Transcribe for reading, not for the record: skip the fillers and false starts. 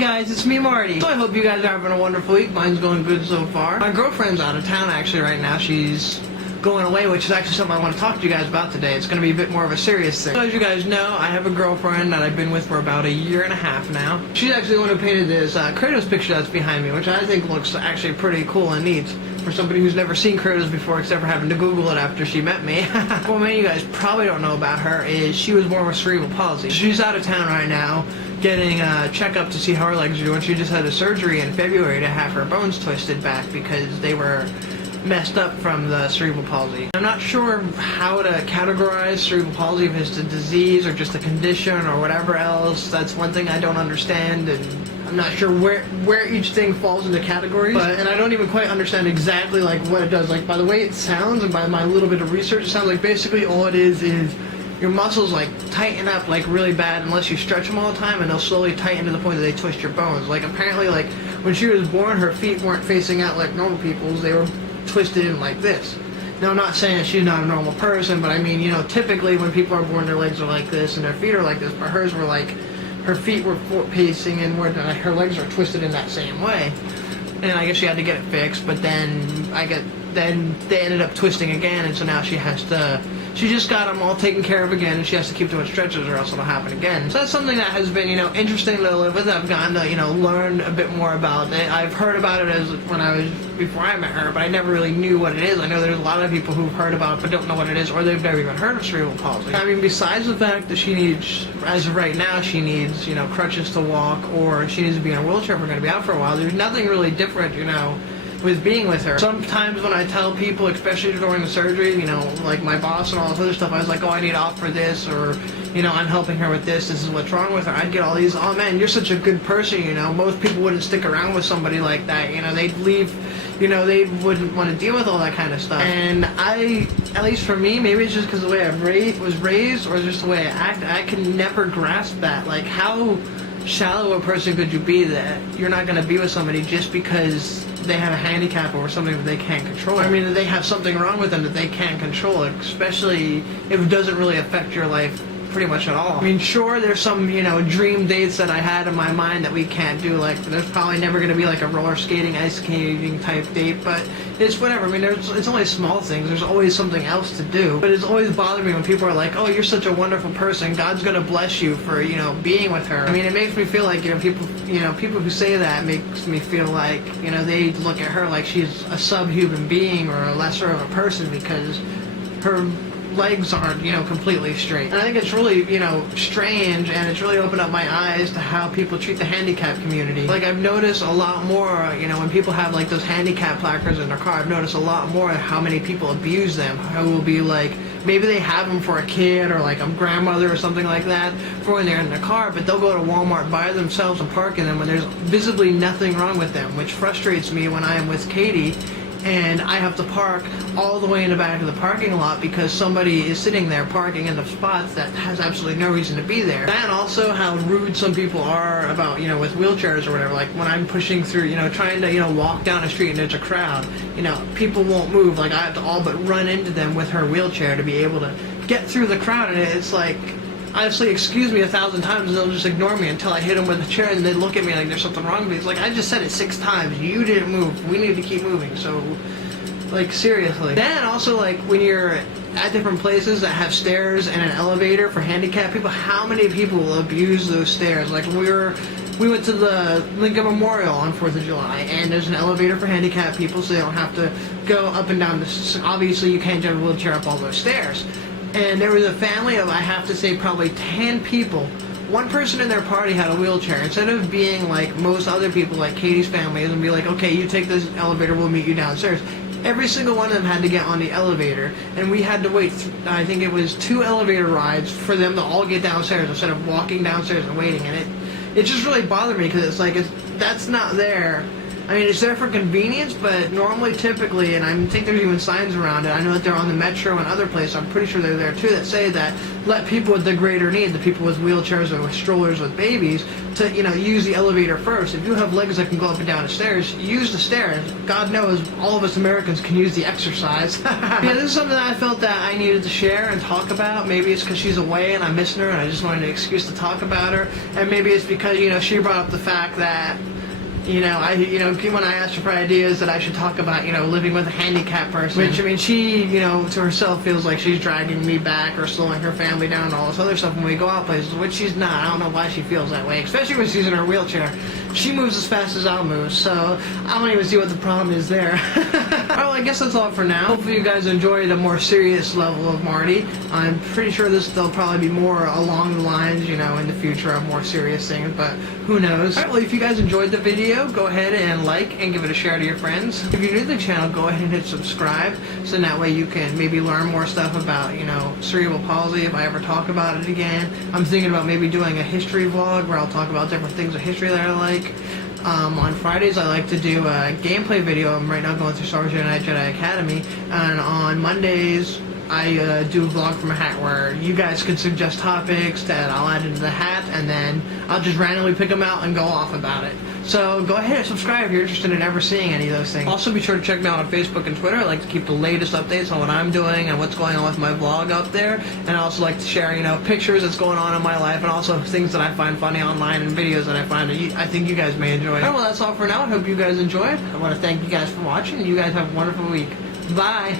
guys, it's me, Marty. So I hope you guys are having a wonderful week. Mine's going good so far. My girlfriend's out of town actually right now. She's going away, which is actually something I want to talk to you guys about today. It's going to be a bit more of a serious thing. So as you guys know, I have a girlfriend that I've been with for about 1.5 years now. She's actually the one who painted this Kratos picture that's behind me, which I think looks actually pretty cool and neat for somebody who's never seen Kratos before, except for having to Google it after she met me. What many of you guys probably don't know about her is she was born with cerebral palsy. She's out of town right now getting a checkup to see how her legs are doing. She just had a surgery in February to have her bones twisted back because they were messed up from the cerebral palsy. I'm not sure how to categorize cerebral palsy, if it's a disease or just a condition or whatever else. That's one thing I don't understand, and I'm not sure where each thing falls into categories. And I don't even quite understand exactly like what it does. Like by the way it sounds and by my little bit of research, it sounds like basically all it is your muscles like tighten up like really bad unless you stretch them all the time, and they'll slowly tighten to the point that they twist your bones. Like apparently like when she was born, her feet weren't facing out like normal people's, they were twisted in like this. Now I'm not saying that she's not a normal person, but I mean, you know, typically when people are born their legs are like this and their feet are like this, but hers were like, her feet were facing inward and her legs are twisted in that same way. And I guess she had to get it fixed, but then then they ended up twisting again, and so now she just got them all taken care of again, and she has to keep doing stretches or else it'll happen again. So that's something that has been, you know, interesting to live with. I've gotten to, you know, learn a bit more about it. I've heard about it before I met her, but I never really knew what it is. I know there's a lot of people who've heard about it but don't know what it is, or they've never even heard of cerebral palsy. I mean, besides the fact that she needs, as of right now, she needs, you know, crutches to walk, or she needs to be in a wheelchair if we're going to be out for a while. There's nothing really different, you know, with being with her. Sometimes when I tell people, especially during the surgery, you know, like my boss and all this other stuff, I was like, oh, I need off for this, or, you know, I'm helping her with this is what's wrong with her. I'd get all these, oh man, you're such a good person, you know. Most people wouldn't stick around with somebody like that, you know. They'd leave, you know, they wouldn't want to deal with all that kind of stuff. And at least for me, maybe it's just because the way I was raised, or just the way I act, I can never grasp that. Like, how shallow a person could you be that you're not going to be with somebody just because they have a handicap or something that they can't control? I mean, they have something wrong with them that they can't control, especially if it doesn't really affect your life pretty much at all. I mean, sure, there's some, you know, dream dates that I had in my mind that we can't do. Like, there's probably never going to be like a roller skating, ice skating type date, but it's whatever. I mean, it's only small things. There's always something else to do. But it's always bothered me when people are like, oh, you're such a wonderful person, God's going to bless you for, you know, being with her. I mean, it makes me feel like, you know, people who say that makes me feel like, you know, they look at her like she's a subhuman being or a lesser of a person because her legs aren't, you know, completely straight. And I think it's really, you know, strange, and it's really opened up my eyes to how people treat the handicap community. Like, I've noticed a lot more, you know, when people have like those handicap placards in their car, I've noticed a lot more how many people abuse them. Who will be like, maybe they have them for a kid or like a grandmother or something like that for when they're in their car, but they'll go to Walmart by themselves and park in them when there's visibly nothing wrong with them, which frustrates me when I am with Katie and I have to park all the way in the back of the parking lot because somebody is sitting there parking in the spots that has absolutely no reason to be there. And also how rude some people are about, you know, with wheelchairs or whatever. Like when I'm pushing through, you know, trying to, you know, walk down a street and there's a crowd, you know, people won't move. Like I have to all but run into them with her wheelchair to be able to get through the crowd, and it's like, honestly, excuse me 1,000 times and they'll just ignore me until I hit them with a chair, and they look at me like there's something wrong with me. It's like, I just said it 6 times. You didn't move. We need to keep moving. So, like, seriously. Then also, like, when you're at different places that have stairs and an elevator for handicapped people, how many people will abuse those stairs? Like, we went to the Lincoln Memorial on 4th of July, and there's an elevator for handicapped people so they don't have to go up and down. Obviously, you can't drive a wheelchair up all those stairs. And there was a family of, I have to say, probably 10 people. One person in their party had a wheelchair. Instead of being like most other people, like Katie's family, and be like, okay, you take this elevator, we'll meet you downstairs. Every single one of them had to get on the elevator, and we had to wait, I think it was 2 elevator rides for them to all get downstairs instead of walking downstairs and waiting. And it just really bothered me because it's like, that's not there. I mean, it's there for convenience, but normally, typically, and I think there's even signs around it. I know that they're on the metro and other places. I'm pretty sure they're there too, that say that let people with the greater need, the people with wheelchairs or with strollers with babies, to use the elevator first. If you have legs that can go up and down the stairs, use the stairs. God knows all of us Americans can use the exercise. Yeah, this is something that I felt that I needed to share and talk about. Maybe it's because she's away and I'm missing her, and I just wanted an excuse to talk about her. And maybe it's because she brought up the fact that when I asked her for ideas that I should talk about, living with a handicapped person, which, I mean, she, to herself feels like she's dragging me back or slowing her family down and all this other stuff when we go out places, which she's not. I don't know why she feels that way, especially when she's in her wheelchair. She moves as fast as I'll move, so I don't even see what the problem is there. Well, I guess that's all for now. Hopefully you guys enjoyed a more serious level of Marty. I'm pretty sure there'll probably be more along the lines, in the future of more serious things, but who knows. Alright, well, if you guys enjoyed the video, go ahead and like and give it a share to your friends. If you're new to the channel, go ahead and hit subscribe, so that way you can maybe learn more stuff about, cerebral palsy if I ever talk about it again. I'm thinking about maybe doing a history vlog where I'll talk about different things of history that I like. On Fridays, I like to do a gameplay video. I'm right now going through Star Wars Jedi Academy, and on Mondays, I do a vlog from a hat where you guys can suggest topics that I'll add into the hat, and then I'll just randomly pick them out and go off about it. So go ahead and subscribe if you're interested in ever seeing any of those things. Also, be sure to check me out on Facebook and Twitter. I like to keep the latest updates on what I'm doing and what's going on with my vlog up there. And I also like to share, pictures that's going on in my life, and also things that I find funny online and videos that I think you guys may enjoy. Alright, well, that's all for now. I hope you guys enjoyed. I want to thank you guys for watching, and you guys have a wonderful week. Bye!